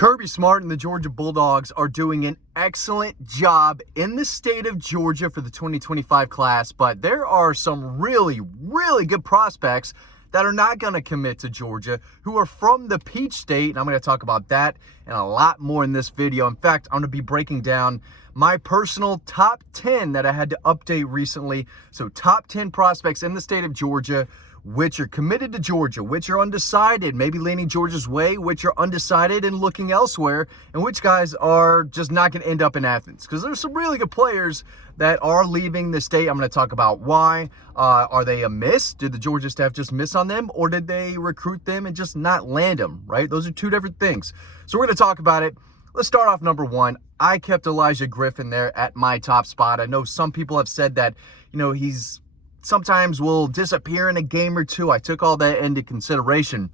Kirby Smart and the Georgia Bulldogs are doing an excellent job in the state of Georgia for the 2025 class, but there are some really good prospects that are not going to commit to Georgia who are from the Peach State, and I'm going to talk about that and a lot more in this video. In fact, I'm going to be breaking down my personal top 10 that I had to update recently. So top 10 prospects in the state of Georgia, which are committed to Georgia, which are undecided, maybe leaning Georgia's way, which are undecided and looking elsewhere, and which guys are just not going to end up in Athens. Because there's some really good players that are leaving the state. I'm going to talk about why. Are they a miss? Did the Georgia staff just miss on them? Or did they recruit them and just not land them, right? Those are two different things. So we're going to talk about it. Let's start off number one. I kept Elijah Griffin there at my top spot. I know some people have said that, he's sometimes will disappear in a game or two. I took all that into consideration.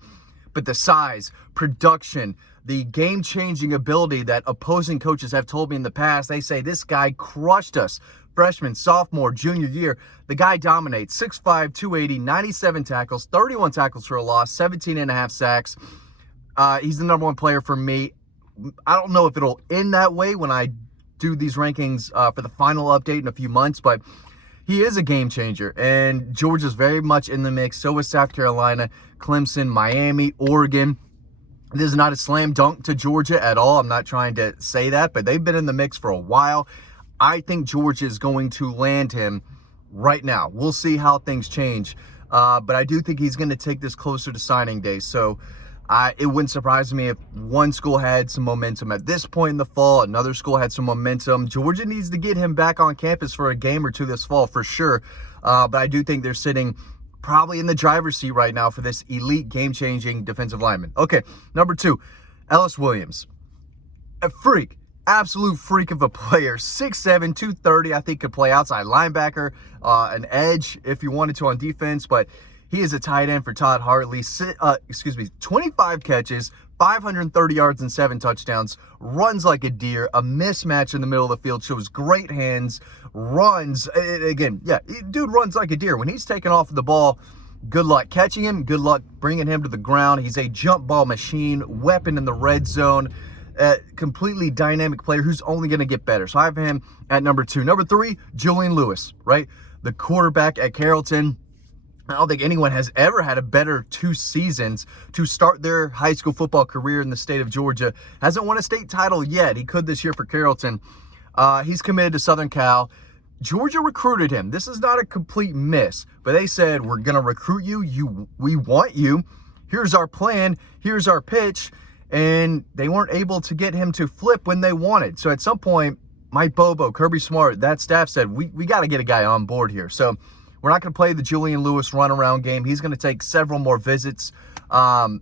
But the size, production, the game-changing ability that opposing coaches have told me in the past, they say this guy crushed us. Freshman, sophomore, junior year, the guy dominates. 6'5", 280, 97 tackles, 31 tackles for a loss, 17.5 sacks. He's the number one player for me. I don't know if it'll end that way when I do these rankings for the final update in a few months, but he is a game changer, and Georgia's very much in the mix. So is South Carolina, Clemson, Miami, Oregon. This is not a slam dunk to Georgia at all. I'm not trying to say that, but they've been in the mix for a while. I think Georgia is going to land him right now. We'll see how things change, but I do think he's going to take this closer to signing day. So it wouldn't surprise me if one school had some momentum at this point in the fall, another school had some momentum. Georgia needs to get him back on campus for a game or two this fall for sure. But I do think they're sitting probably in the driver's seat right now for this elite game-changing defensive lineman. Okay, number two, Ellis Williams. A freak, absolute freak of a player. 6'7", 230, I think could play outside linebacker, an edge if you wanted to on defense, but he is a tight end for Todd Hartley. 25 catches, 530 yards, and 7 touchdowns. Runs like a deer. A mismatch in the middle of the field. Shows great hands. Runs. Again, yeah, dude runs like a deer. When he's taking off the ball, good luck catching him. Good luck bringing him to the ground. He's a jump ball machine. Weapon in the red zone. Completely dynamic player who's only going to get better. So I have him at number two. Number three, Julian Lewis, right? The quarterback at Carrollton. I don't think anyone has ever had a better 2 seasons to start their high school football career in the state of Georgia. Hasn't won a state title yet. He could this year for Carrollton. He's committed to Southern Cal. Georgia recruited him. This is not a complete miss, but they said, we're going to recruit you. We want you. Here's our plan. Here's our pitch. And they weren't able to get him to flip when they wanted. So at some point, Mike Bobo, Kirby Smart, that staff said, we got to get a guy on board here. So we're not going to play the Julian Lewis runaround game. He's going to take several more visits, and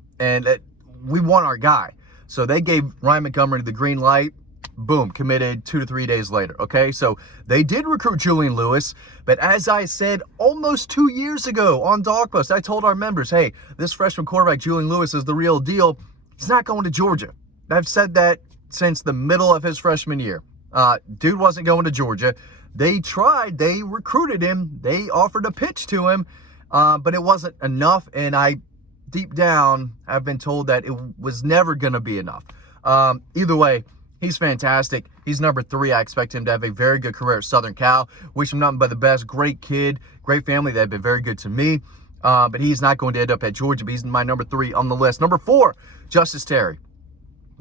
we want our guy. So they gave Ryan Montgomery the green light. Boom, committed 2 to 3 days later, okay? So they did recruit Julian Lewis, but as I said almost 2 years ago on DAWG HOUSE, I told our members, hey, this freshman quarterback, Julian Lewis, is the real deal. He's not going to Georgia. I've said that since the middle of his freshman year. Dude wasn't going to Georgia. They tried, they recruited him, they offered a pitch to him, but it wasn't enough, and deep down, I've been told that it was never going to be enough. Either way, he's fantastic. He's number 3. I expect him to have a very good career at Southern Cal. Wish him nothing but the best. Great kid, great family. They've been very good to me, but he's not going to end up at Georgia, but he's my number 3 on the list. Number 4, Justice Terry.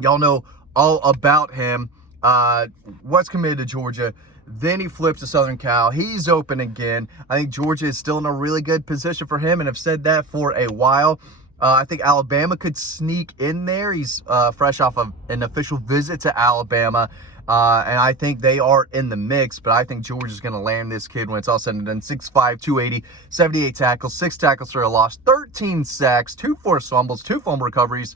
Y'all know all about him. Was committed to Georgia. Then he flips to Southern Cal. He's open again. I think Georgia is still in a really good position for him, and have said that for a while. I think Alabama could sneak in there. He's fresh off of an official visit to Alabama, and I think they are in the mix, but I think Georgia's going to land this kid when it's all said and done. 6'5", 280, 78 tackles, 6 tackles for a loss, 13 sacks, 2 forced fumbles, 2 fumble recoveries.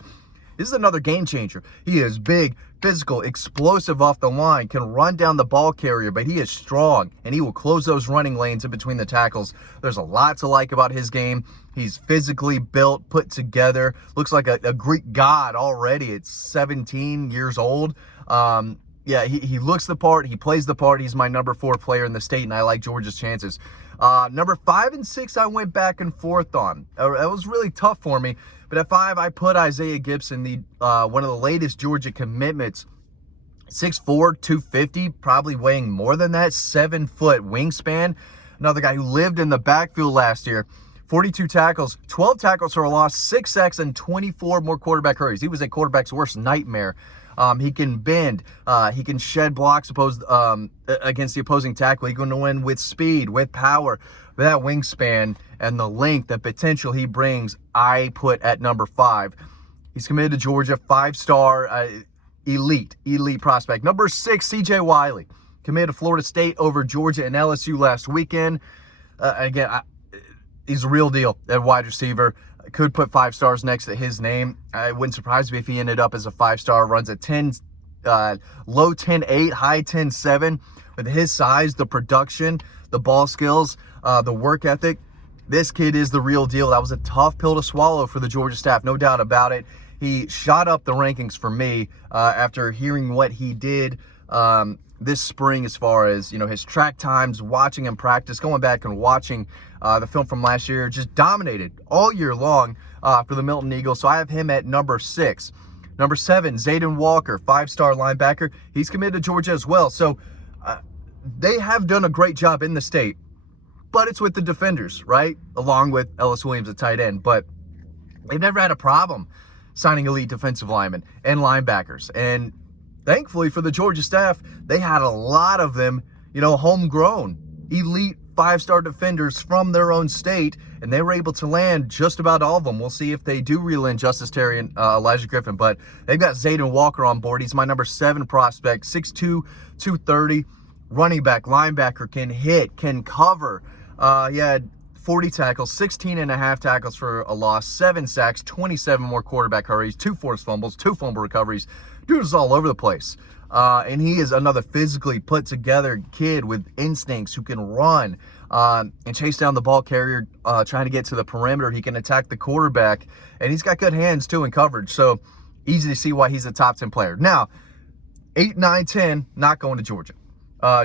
This is another game changer. He is big, physical, explosive off the line, can run down the ball carrier, but he is strong, and he will close those running lanes in between the tackles. There's a lot to like about his game. He's physically built, put together, looks like a Greek god already at 17 years old. Yeah, he looks the part, he plays the part. He's my number 4 player in the state, and I like Georgia's chances. Number 5 and 6, I went back and forth on. It was really tough for me, But at 5, I put Isaiah Gibson, the one of the latest Georgia commitments. 6'4", 250, probably weighing more than that, 7-foot wingspan. Another guy who lived in the backfield last year. 42 tackles, 12 tackles for a loss, 6 sacks, and 24 more quarterback hurries. He was a quarterback's worst nightmare. He can bend. He can shed blocks against the opposing tackle. He can win with speed, with power. With that wingspan and the length and potential he brings, I put at number 5. He's committed to Georgia, 5-star, elite prospect. Number 6, C.J. Wiley, committed to Florida State over Georgia and LSU last weekend. He's a real deal at wide receiver. Could put 5 stars next to his name. It wouldn't surprise me if he ended up as a 5-star. Runs a low 10.8, high 10.7. With his size, the production, the ball skills, the work ethic, this kid is the real deal. That was a tough pill to swallow for the Georgia staff, no doubt about it. He shot up the rankings for me after hearing what he did this spring as far as, his track times, watching him practice, going back and watching the film from last year. Just dominated all year long for the Milton Eagles. So I have him at number 6. Number 7, Zaden Walker, 5-star linebacker. He's committed to Georgia as well. So they have done a great job in the state, but it's with the defenders, right? Along with Ellis Williams at tight end. But they've never had a problem signing elite defensive linemen and linebackers. And thankfully for the Georgia staff, they had a lot of them, homegrown, elite 5-star defenders from their own state, and they were able to land just about all of them. We'll see if they do reel in Justice Terry and Elijah Griffin, but they've got Zaden Walker on board. He's my number 7 prospect, 6'2", 230, running back, linebacker, can hit, can cover. He had 40 tackles, 16.5 tackles for a loss, 7 sacks, 27 more quarterback hurries, 2 forced fumbles, 2 fumble recoveries. Dude is all over the place. And he is another physically put together kid with instincts who can run and chase down the ball carrier, trying to get to the perimeter. He can attack the quarterback, and he's got good hands too in coverage. So easy to see why he's a top 10 player. Now, 8, 9, 10, not going to Georgia.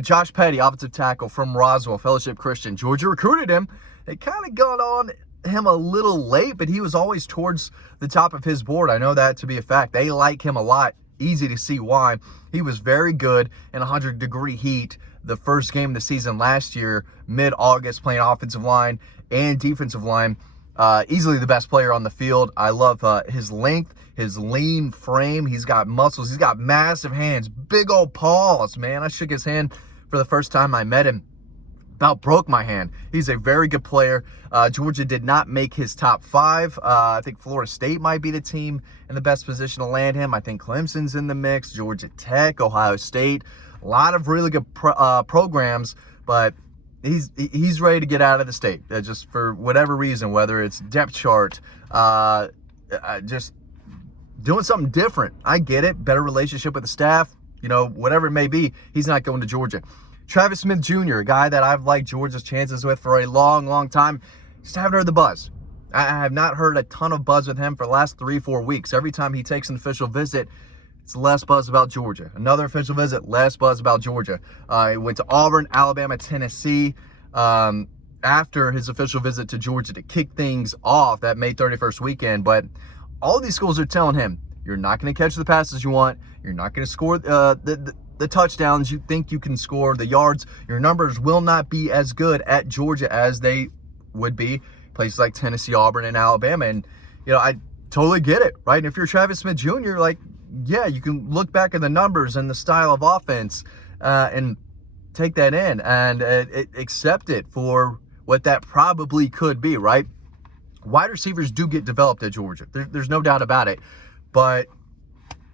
Josh Petty, offensive tackle from Roswell, Fellowship Christian. Georgia recruited him. They kind of got on him a little late, but he was always towards the top of his board. I know that to be a fact. They like him a lot. Easy to see why. He was very good in 100-degree heat the first game of the season last year, mid-August, playing offensive line and defensive line. Easily the best player on the field. I love his length, his lean frame. He's got muscles. He's got massive hands, big old paws, man. I shook his hand for the first time I met him. About broke my hand. He's a very good player. Georgia did not make his top 5. I think Florida State might be the team in the best position to land him. I think Clemson's in the mix, Georgia Tech, Ohio State. A lot of really good programs, but he's ready to get out of the state. Just for whatever reason, whether it's depth chart, just doing something different. I get it. Better relationship with the staff, whatever it may be. He's not going to Georgia. Travis Smith Jr., a guy that I've liked Georgia's chances with for a long, long time. Just haven't heard the buzz. I have not heard a ton of buzz with him for the last 3-4 weeks. Every time he takes an official visit, it's less buzz about Georgia. Another official visit, less buzz about Georgia. He went to Auburn, Alabama, Tennessee after his official visit to Georgia to kick things off that May 31st weekend. But all these schools are telling him, you're not going to catch the passes you want. You're not going to score the touchdowns you think you can score, the yards. Your numbers will not be as good at Georgia as they would be places like Tennessee, Auburn, and Alabama. And, I totally get it, right? And if you're Travis Smith Jr., yeah, you can look back at the numbers and the style of offense and take that in and accept it for what that probably could be, right? Wide receivers do get developed at Georgia. There's no doubt about it. But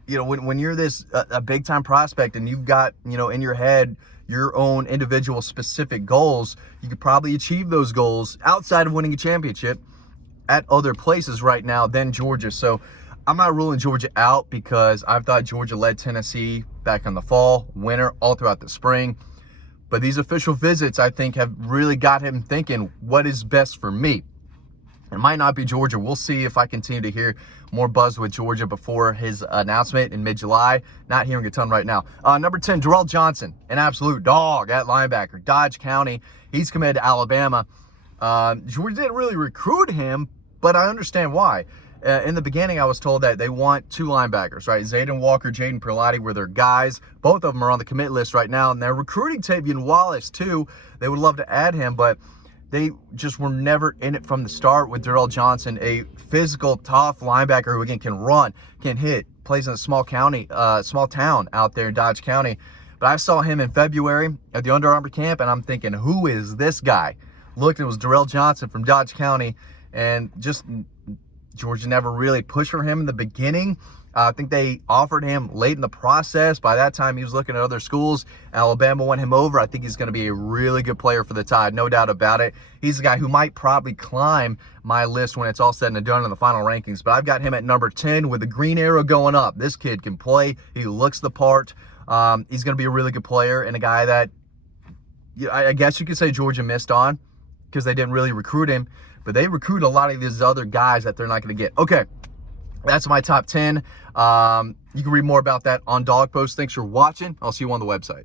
when you're a big time prospect and you've got, in your head, your own individual specific goals, you could probably achieve those goals outside of winning a championship at other places right now than Georgia. So I'm not ruling Georgia out because I've thought Georgia led Tennessee back in the fall, winter, all throughout the spring. But these official visits, I think, have really got him thinking, what is best for me? It might not be Georgia. We'll see if I continue to hear more buzz with Georgia before his announcement in mid-July. Not hearing a ton right now. Number 10, Darrell Johnson, an absolute dog at linebacker. Dodge County. He's committed to Alabama. Georgia didn't really recruit him, but I understand why. in the beginning, I was told that they want 2 linebackers, right? Zaden Walker, Jaden Perlotti were their guys. Both of them are on the commit list right now, and they're recruiting Tavian Wallace too. They would love to add him, but they just were never in it from the start with Darrell Johnson, a physical, tough linebacker who, again, can run, can hit, plays in a small town out there in Dodge County. But I saw him in February at the Under Armour camp, and I'm thinking, who is this guy? Looked, it was Darrell Johnson from Dodge County, and just Georgia never really pushed for him in the beginning. I think they offered him late in the process. By that time, he was looking at other schools. Alabama won him over. I think he's going to be a really good player for the Tide, no doubt about it. He's a guy who might probably climb my list when it's all said and done in the final rankings. But I've got him at number 10 with the green arrow going up. This kid can play. He looks the part. He's going to be a really good player and a guy that I guess you could say Georgia missed on because they didn't really recruit him. But they recruit a lot of these other guys that they're not going to get. Okay, that's my top 10. You can read more about that on Dog Post. Thanks for watching. I'll see you on the website.